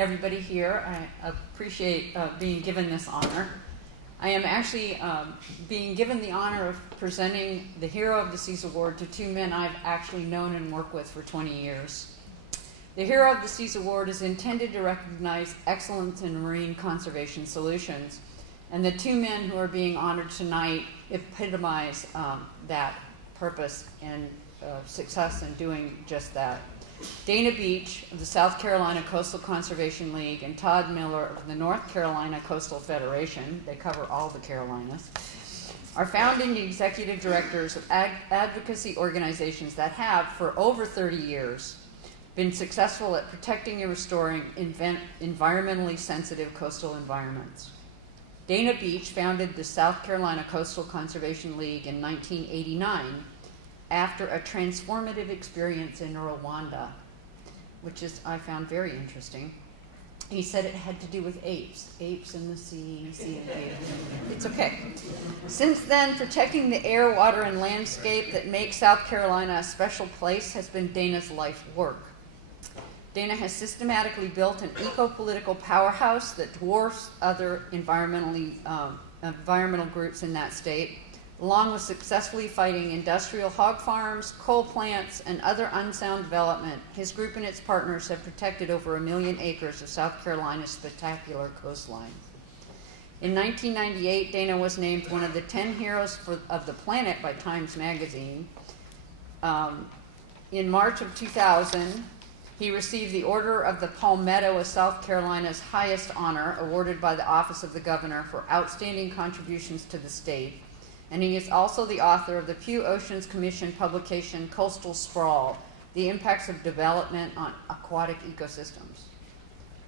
everybody here. I appreciate being given this honor. I am actually being given the honor of presenting the Hero of the Seas Award to two men I've actually known and worked with for 20 years. The Hero of the Seas Award is intended to recognize excellence in marine conservation solutions, and the two men who are being honored tonight epitomize that purpose and success in doing just that. Dana Beach of the South Carolina Coastal Conservation League and Todd Miller of the North Carolina Coastal Federation, they cover all the Carolinas, are founding executive directors of advocacy organizations that have, for over 30 years, been successful at protecting and restoring environmentally sensitive coastal environments. Dana Beach founded the South Carolina Coastal Conservation League in 1989 after a transformative experience in Rwanda, which I found very interesting. He said it had to do with apes in the sea and apes. It's okay. Since then, protecting the air, water, and landscape that make South Carolina a special place has been Dana's life work. Dana has systematically built an eco-political powerhouse that dwarfs other environmental groups in that state, along with successfully fighting industrial hog farms, coal plants, and other unsound development. His group and its partners have protected over 1 million acres of South Carolina's spectacular coastline. In 1998, Dana was named one of the 10 heroes of the planet by Times Magazine. In March of 2000, he received the Order of the Palmetto as South Carolina's highest honor, awarded by the Office of the Governor for outstanding contributions to the state. And he is also the author of the Pew Oceans Commission publication, Coastal Sprawl, The Impacts of Development on Aquatic Ecosystems.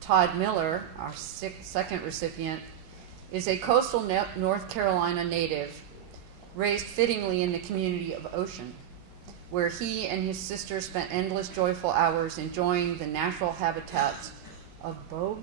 Todd Miller, our second recipient, is a coastal North Carolina native, raised fittingly in the community of Ocean, where he and his sister spent endless joyful hours enjoying the natural habitats of Bogue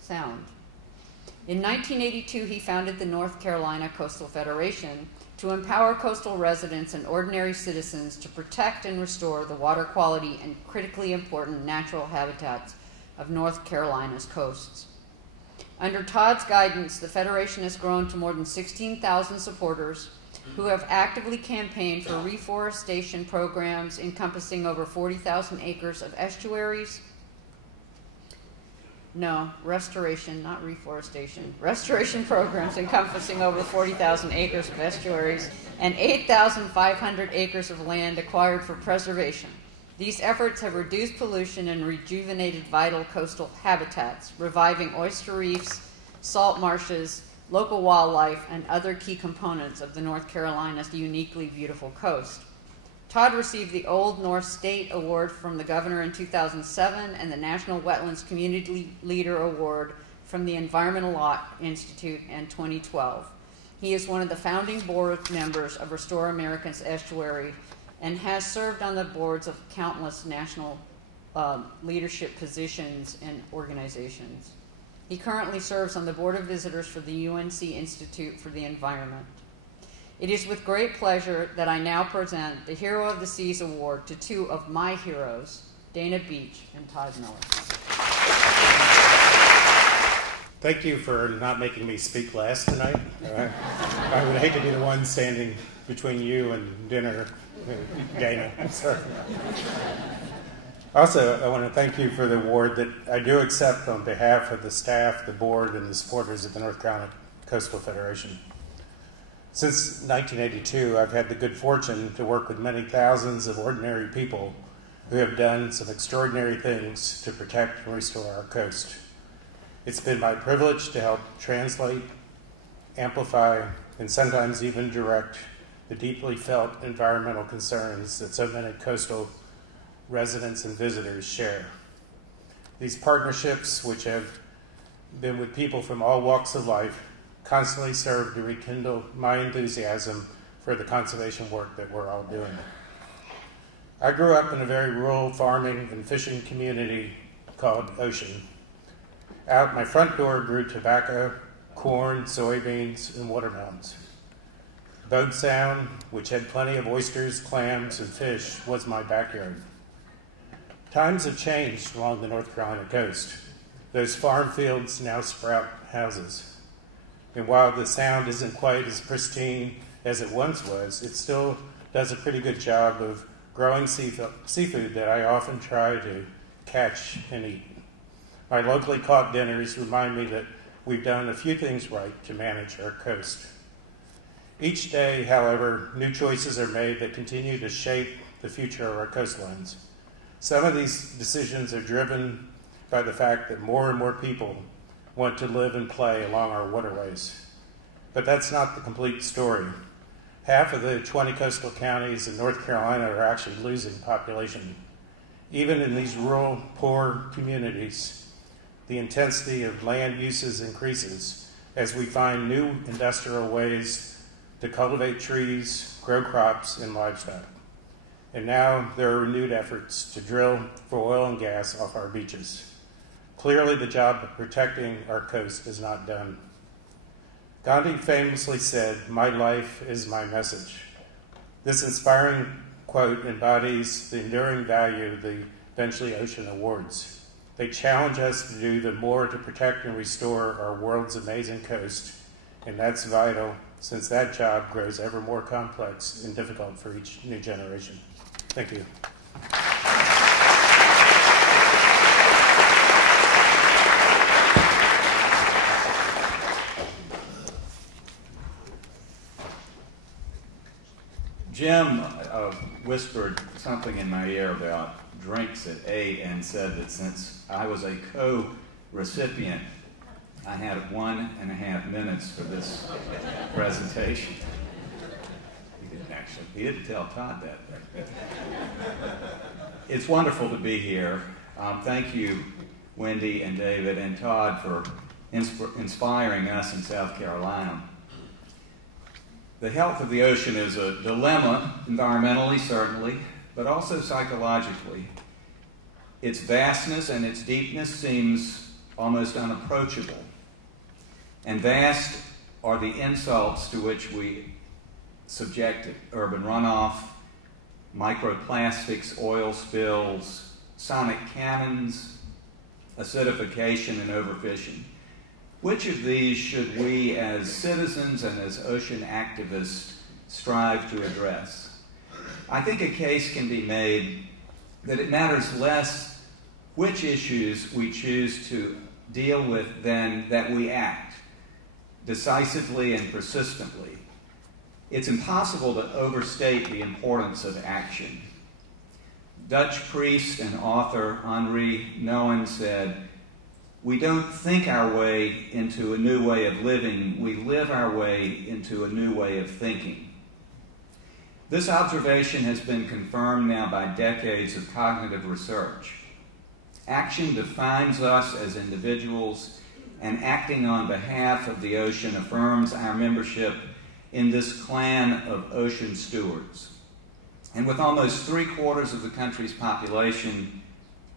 Sound. In 1982, he founded the North Carolina Coastal Federation to empower coastal residents and ordinary citizens to protect and restore the water quality and critically important natural habitats of North Carolina's coasts. Under Todd's guidance, the Federation has grown to more than 16,000 supporters who have actively campaigned for reforestation programs encompassing over 40,000 acres of estuaries. No, restoration, not reforestation. Restoration programs encompassing over 40,000 acres of estuaries and 8,500 acres of land acquired for preservation. These efforts have reduced pollution and rejuvenated vital coastal habitats, reviving oyster reefs, salt marshes, local wildlife, and other key components of the North Carolina's uniquely beautiful coast. Todd received the Old North State Award from the Governor in 2007 and the National Wetlands Community Leader Award from the Environmental Law Institute in 2012. He is one of the founding board members of Restore America's Estuary and has served on the boards of countless national leadership positions and organizations. He currently serves on the Board of Visitors for the UNC Institute for the Environment. It is with great pleasure that I now present the Hero of the Seas Award to two of my heroes, Dana Beach and Todd Miller. Thank you for not making me speak last tonight. I would hate to be the one standing between you and dinner, Dana. I'm sorry. Also, I want to thank you for the award that I do accept on behalf of the staff, the board, and the supporters of the North Carolina Coastal Federation. Since 1982, I've had the good fortune to work with many thousands of ordinary people who have done some extraordinary things to protect and restore our coast. It's been my privilege to help translate, amplify, and sometimes even direct the deeply felt environmental concerns that so many coastal residents and visitors share. These partnerships, which have been with people from all walks of life, constantly serve to rekindle my enthusiasm for the conservation work that we're all doing. I grew up in a very rural farming and fishing community called Ocean. Out my front door grew tobacco, corn, soybeans, and watermelons. Bogue Sound, which had plenty of oysters, clams, and fish, was my backyard. Times have changed along the North Carolina coast. those farm fields now sprout houses. And while the sound isn't quite as pristine as it once was, it still does a pretty good job of growing seafood that I often try to catch and eat. My locally caught dinners remind me that we've done a few things right to manage our coast. Each day, however, new choices are made that continue to shape the future of our coastlines. Some of these decisions are driven by the fact that more and more people want to live and play along our waterways. But that's not the complete story. Half of the 20 coastal counties in North Carolina are actually losing population. Even in these rural, poor communities, the intensity of land uses increases as we find new industrial ways to cultivate trees, grow crops, and livestock. And now there are renewed efforts to drill for oil and gas off our beaches. Clearly, the job of protecting our coast is not done. Gandhi famously said, "My life is my message." This inspiring quote embodies the enduring value of the Benchley Ocean Awards. They challenge us to do the more to protect and restore our world's amazing coast, and that's vital since that job grows ever more complex and difficult for each new generation. Thank you. Jim whispered something in my ear about drinks at 8 and said that since I was a co-recipient, I had 1.5 minutes for this presentation. He didn't tell Todd that. It's wonderful to be here. Thank you, Wendy and David and Todd, for inspiring us in South Carolina. The health of the ocean is a dilemma, environmentally certainly, but also psychologically. Its vastness and its deepness seems almost unapproachable. And vast are the insults to which we subject it: urban runoff, microplastics, oil spills, sonic cannons, acidification, and overfishing. Which of these should we as citizens and as ocean activists strive to address? I think a case can be made that it matters less which issues we choose to deal with than that we act decisively and persistently. It's impossible to overstate the importance of action. Dutch priest and author Henri Nouwen said, "We don't think our way into a new way of living, we live our way into a new way of thinking." This observation has been confirmed now by decades of cognitive research. Action defines us as individuals, and acting on behalf of the ocean affirms our membership in this clan of ocean stewards. And with almost 3/4 of the country's population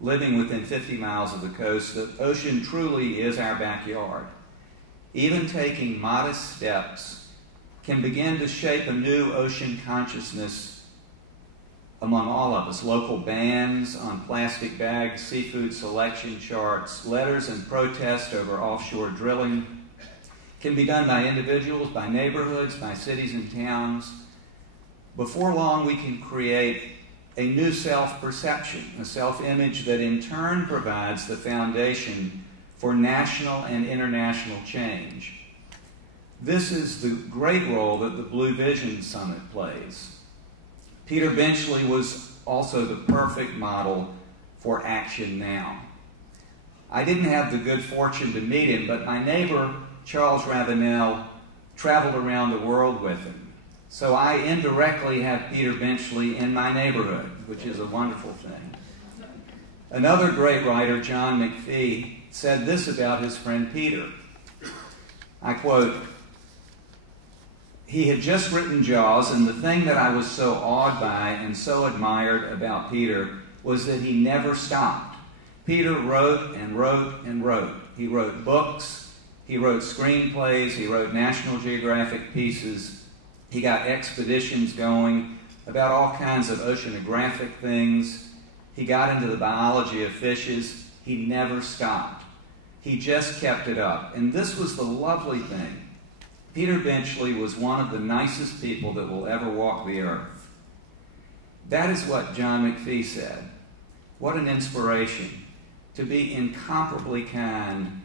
living within 50 miles of the coast, the ocean truly is our backyard. Even taking modest steps can begin to shape a new ocean consciousness among all of us. Local bans on plastic bags, seafood selection charts, letters and protest over offshore drilling can be done by individuals, by neighborhoods, by cities and towns. Before long, we can create a new self-perception, a self-image that in turn provides the foundation for national and international change. This is the great role that the Blue Vision Summit plays. Peter Benchley was also the perfect model for action now. I didn't have the good fortune to meet him, but my neighbor, Charles Ravenel, traveled around the world with him. So I indirectly have Peter Benchley in my neighborhood, which is a wonderful thing. Another great writer, John McPhee, said this about his friend Peter. I quote, "He had just written Jaws, and the thing that I was so awed by and so admired about Peter was that he never stopped. Peter wrote and wrote and wrote. He wrote books, he wrote screenplays, he wrote National Geographic pieces. He got expeditions going about all kinds of oceanographic things. He got into the biology of fishes. He never stopped. He just kept it up. And this was the lovely thing. Peter Benchley was one of the nicest people that will ever walk the earth. That is what John McPhee said. What an inspiration to be incomparably kind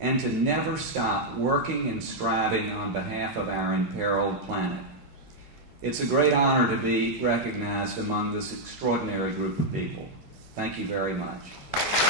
and to never stop working and striving on behalf of our imperiled planet. It's a great honor to be recognized among this extraordinary group of people. Thank you very much.